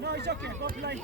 No, it's okay. Go play.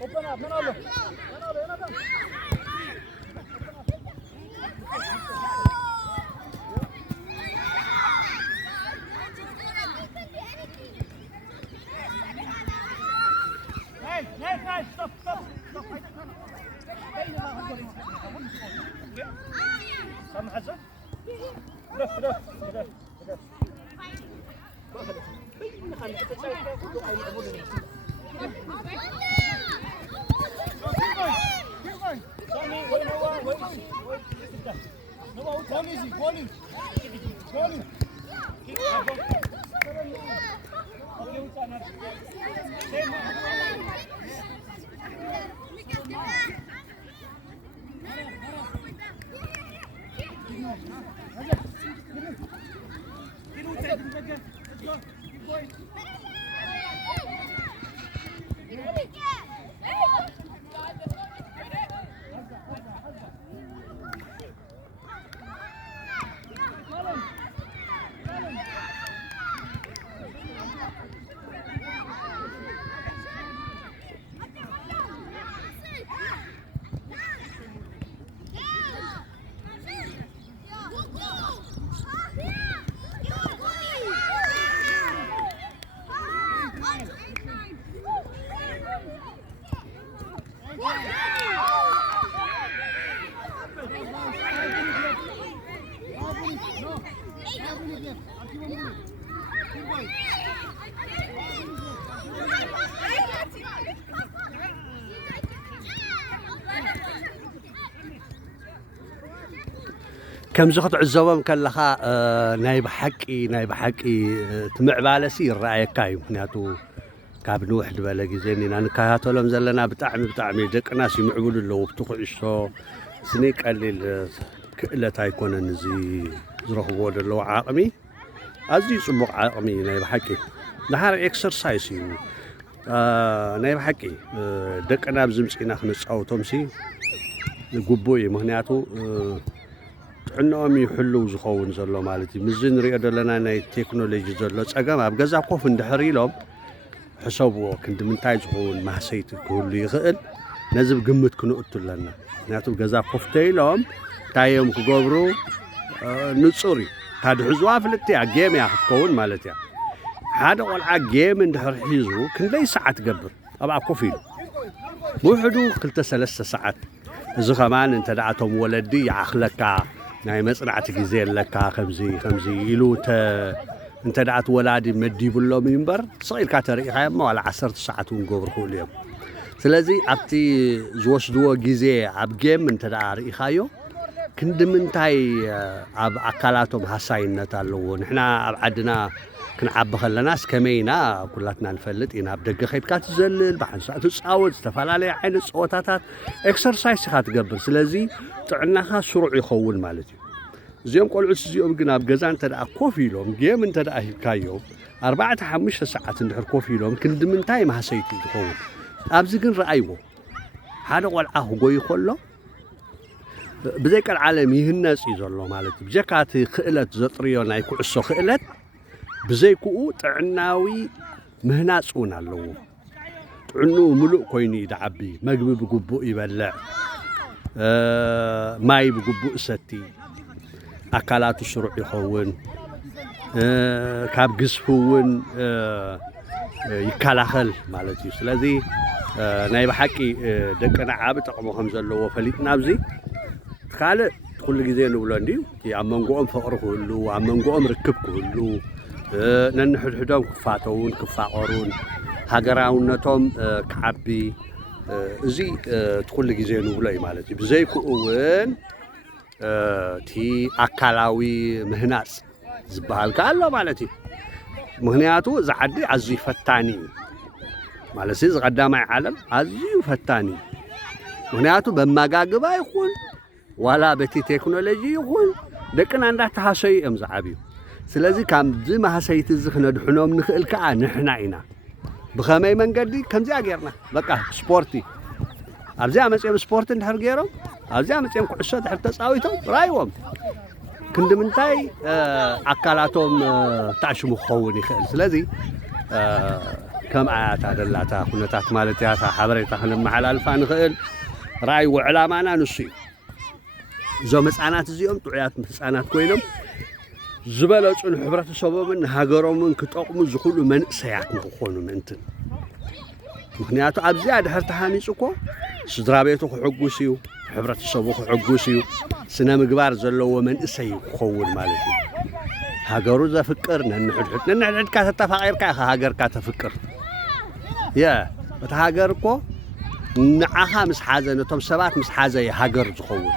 Open up, Manolo. Hey, stop. Some hazard? Look. Let's go. Keep going. كم زخت عزوم كلها نايب حقي تمعبالسي الرأي كاي مخنياتو كاب نوحد بلا غيزيني انا كاهاتولم زلنا بطعمي دق ناس يمعبلوا له بتقعشو سني قليل كእለት ኣይኮነን እዚ ዝረኽቦ ደለው ዓቕሚ ኣዝዩ ጽቡቕ ዓቕሚ ናይ ብሓቂ ድሓር ኤክሰርሳይዝ እዩ ናይ ብሓቂ ደቅና ብዝምፂና ክንፃወቶም ሲ ግቡእ እዩ ምክንያቱ ጥዕንኦም ይሕልው ዝኸውን ዘሎ ማለት እዩ ምዝ ንሪኦ ዘለና ናይ ቴክኖሎጂ ዘሎ ፀገም ኣብ ገዛ ኮፍ እንድሕር ኢሎም ሕሰብዎ ክንድምንታይ ዝኸውን ማህሰይቲ ክህሉ ይኽእል ነዚ ብግምት ክንእቱ ኣለና ምክንያቱ ገዛ ኮፍ ተኢሎም ታዮም ክገብሩ ንጹሪ ታድሕዝዋ ፍልጥያ ጌም ያ ክትከውን ማለት እያ ሓደ ቆልዓ ጌም እንድሕር ሒዙ ክንደይ ሰዓት ገብር ኣብኣ ኮፍ ኢሉ ውሕዱ 2-3 ሰዓት እዚ ኸማን እንተ ደኣቶም ወለዲ ይዓኽለካ ናይ መጽናዕቲ ግዜ ኣለካ ከምዚ ኢሉ እንተ ደኣት ወላዲ መዲብሎም እምበር ስቒልካ ተርእኻዮም ዋላ 10 ሰዓት እውን ገብሩ ክእሉ እዮም ስለዚ ኣብቲ ዝወስድዎ ግዜ ኣብ ጌም እንተ ደኣ ርኢኻዮ ክንድምንታይ ኣብ ኣካላቶም ሃሳይነት ኣለዎ ንሕና ኣብ ዓድና ክንዓቢ ከለና እስከመይና ኩላትና ንፈልጥ ኢና ኣብ ደገ ኸይድካ ትዘልል ብሓንሳ ትፃወት ዝተፈላለየ ዓይነት ፀወታታት ኤክሰርሳይዝ ኢኻ ትገብር ስለዚ ጥዕናኻ ስሩዕ ይኸውን ማለት እዩ እዚኦም ቆልዑት እዚኦም ግን ኣብ ገዛ እንተ ደኣ ኮፍ ኢሎም ጌም እንተ ደኣ ሂብካዮም 4-5 ሰዓት እንድሕር ኮፍ ኢሎም ክንድምንታይ ማህሰይቲ ዝኸውን ኣብዚ ግን ረኣይዎ ሓደ ቆልዓ ክጎይ ከሎ ብዘይቀር ዓለም ይህነጽ እዩ ዘሎ ማለት እዩ ብጀካቲ ክእለት ዘጥርዮ ናይ ኩዕሶ ክእለት ብዘይክኡ ጥዕናዊ ምህናፅ እውን ኣለዎ ጥዕንኡ ሙሉእ ኮይኑ ይድዓቢ መግቢ ብግቡእ ይበልዕ ማይ ብግቡእ ሰቲ ኣካላቱ ስሩዕ ይኸውን ካብ ግዝፉ እውን ይከላኸል ማለት እዩ ስለዚ ናይ ብሓቂ ደቅና ዓብ ጠቕሞ ከም ዘለዎ ፈሊጥና ኣብዚ ካልእ ኩሉ ግዜ ንብሎ እንድዩ ኣብ መንጎኦም ፍቕሪ ክህሉ ኣብ መንጎኦም ርክብ ክህሉ ነንሕድሕዶም ክፋተውን ክፋቐሩን ሃገራውነቶም ክዓቢ እዚ ኩሉ ግዜ ንብሎ እዩ ማለት እዩ ብዘይክኡ እውን እቲ ኣካላዊ ምህናፅ ዝበሃል ኣሎ ማለት እዩ ምክንያቱ እዚ ዓዲ ኣዝዩ ፈታኒ እዩ ማለት እዚ ቀዳማይ ዓለም ኣዝዩ ፈታኒ ምክንያቱ በመጋግባ ይኹን ዋላ በቲ ቴክኖሎጂ ይኹን ደቅና እንዳተሃሰዩ እዮም ዝዓብዩ ስለዚ ከምዚ ማህሰይቲ እዚ ክነድሕኖም ንኽእል ከዓ ንሕና ኢና ብኸመይ መንገዲ ከምዚኣ ጌርና በቃ ስፖርቲ ኣብዚኣ መፅኦም ስፖርት እንድሕር ገይሮም ኣብዚኣ መፅኦም ኩዕሶ ድሕር ተፃዊቶም ራይዎም ክንድምንታይ ኣካላቶም ታዕሽሙ ክኸውን ይኽእል ስለዚ ከም ኣያታ ደላታ ኩነታት ማለት እያ ሓበሬታ ክንመሓላልፋ ንኽእል ራእይዎ ዕላማና ንሱ እዩ እዞም ህፃናት እዚኦም ጥዑያት ህፃናት ኮይኖም ዝበለፁን ሕብረተሰቦምን ሃገሮምን ክጠቕሙ ዝኽእሉ መንእሰያት ንክኾኑ ምእንትን ምክንያቱ ኣብዚኣ ድሕር ተሃኒፁ እኮ ስድራ ቤቱ ክሕጉስ እዩ ሕብረተሰቡ ክሕጉስ እዩ ስነ ምግባር ዘለዎ መንእሰይ ክኸውን ማለት እዩ ሃገሩ ዘፍቅር ነንሕድሕድካ ተተፋቒርካ ኢኻ ሃገርካ ተፍቅር እቲ ሃገር እኮ ንዓኻ ምስ ሓዘ ነቶም ሰባት ምስ ሓዘ ሃገር ዝኸውን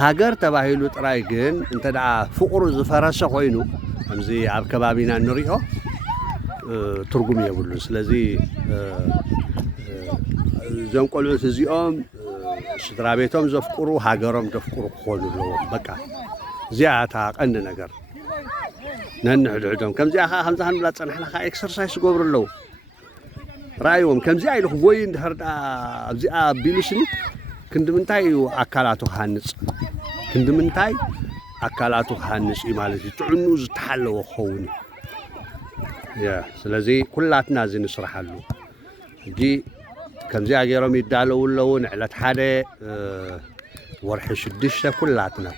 ሃገር ተባሂሉ ጥራይ ግን እንተ ደኣ ፍቕሩ ዝፈረሰ ኮይኑ ከምዚ ኣብ ከባቢና ንሪኦ ትርጉም የብሉን ስለዚ እዞም ቆልዑት እዚኦም ስድራ ቤቶም ዘፍቅሩ ሃገሮም ዘፍቅሩ ክኾኑ ኣለዎም በቃ እዚኣ እታ ቀንዲ ነገር ነንሕድሕዶም ከምዚኣ ከዓ ከምዛ ክንብላ ፀናሕና ከዓ ኤክሰርሳይዝ ዝገብሩ ኣለዉ ራእይዎም ከምዚኣ ኢሉ ክጎይ እንድሕር ኣብዚኣ ኣቢሉስኒ ክንድምንታይ እዩ ኣካላቱ ክሃንፅ ክንድምንታይ ኣካላቱ ክሃንፅ እዩ ማለት እዩ ጥዕንኡ ዝተሓለወ ክኸውን እዩ ስለዚ ኩላትና እዚ ንስራሓሉ ሕጂ ከምዚኣ ገይሮም ይዳለዉ ኣለዉ ንዕለት ሓደ ወርሒ 6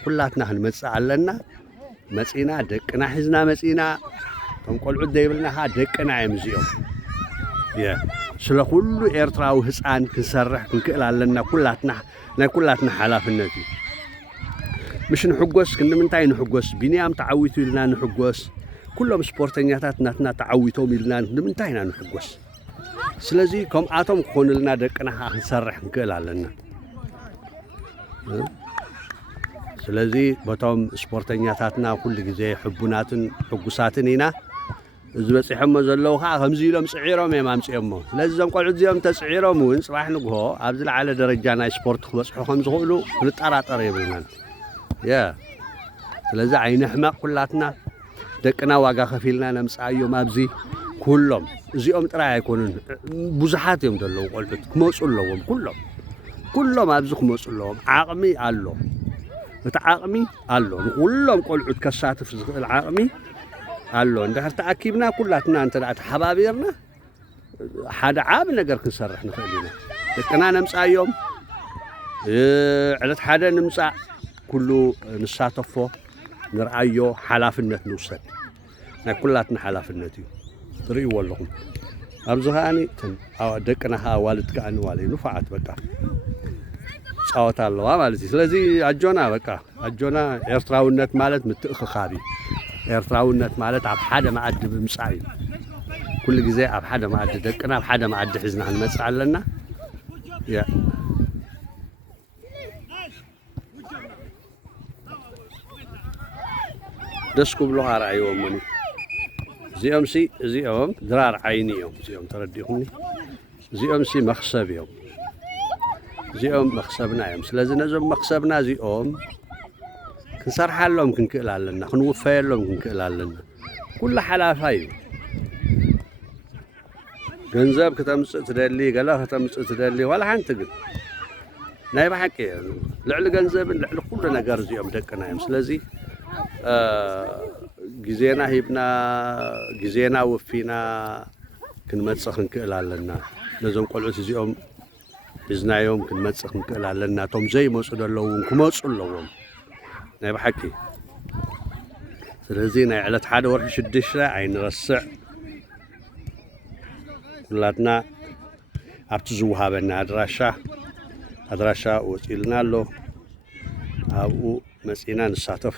ኩላትና ክንመፅእ ኣለና መፂና ደቅና ሒዝና መፂና እቶም ቆልዑት ዘይብልና ከዓ ደቅና እዮም እዚኦም ስለ ኩሉ ኤርትራዊ ህፃን ክንሰርሕ ክንክእል ኣለና ኩላትና ናይ ኩላትና ሓላፍነት እዩ مش نحجوس كنا من تاي نحجوس بنيام تعويتوا لنا نحجوس كلهم سبورتنياتات ناتنا تعويتوا ميلنا من تاي نحجوس سلازي كم آتم كون لنا دكنا هنسرح نقول علينا سلازي بتوم سبورتنياتاتنا كل جزء حبوناتن حجوساتن هنا زبس يحمز الله خا خمزيلهم سعيرهم يا مام سيمو لازم قعد زيهم تسعيرهم وين صباح نقهو ابزل على درجانا سبورت خبصحو خمز خلو نطراطر يبلنا يا ስለዚህ አይነ ሕማቅ ኩላትና ደቅና ዋጋ ከፊልና ነምጻዮ ማብዚ ኩሎም እዚኦም ጥራይ አይኮኑን ብዙሓት እዮም ደለው ቆልዑት ክመጹለዎም ኩሎም ኣብዚ ክመጹለዎም ዓቕሚ ኣሎ እቲ ዓቕሚ ኣሎ ኩሎም ቆልዑት ከሳትፍ ዝኽእል ዓቕሚ ኣሎ እንድሕር ተኣኪብና ኩላትና እንተ ደኣ ተሓባቢርና ሓደ ዓብ ነገር ክንሰርሕ ንኽእል ኢና ደቅና ነምጻዮም ዕለት ሓደ ንምጻእ ኩሉ ንሳተፎ نرأيو حلافنة نوصل ناكلاتنا حلافنة تريو والله أبزهاني أو دكنا ها والد كأن والي نفعت بقى صوت الله مالتي سلازي أجونا بقى أجونا إرتراونات مالت متأخ خابي إرتراونات مالت عب حدا ما عد بمسعين كل جزء عب حدا ما عد دكنا عب حدا ما عد حزنا عن مسعى لنا يا دسكو بلوها رأيهم مني زيهم سي زيهم درار عينيهم زيهم ترديهمني زيهم سي مخسبيهم زيهم مخسبنا يوم سلازم نزم مخسبنا زيهم كنصرح لهم كنكل علينا كنوفي لهم كنكل علينا كل حلاف هاي جنزاب كتمس تدلي قلا كتمس تدلي ولا حنتقل نايب حكي لعل جنزاب لعل كل نجار زيهم دكنا يوم سلازي جزينا هيبنا جزينا وفينا كنمتصخ نكل علينا لازم قلعوا زيهم إذنا يوم كنمتصخ نكل علينا توم زي مسؤول اللهم كمسؤول اللهم نايب حكي سلازينا على حدا ورش الدشة عين رسع كلاتنا أبتزوها بنا أدراشة وسيلنا له أو مسينا نساتف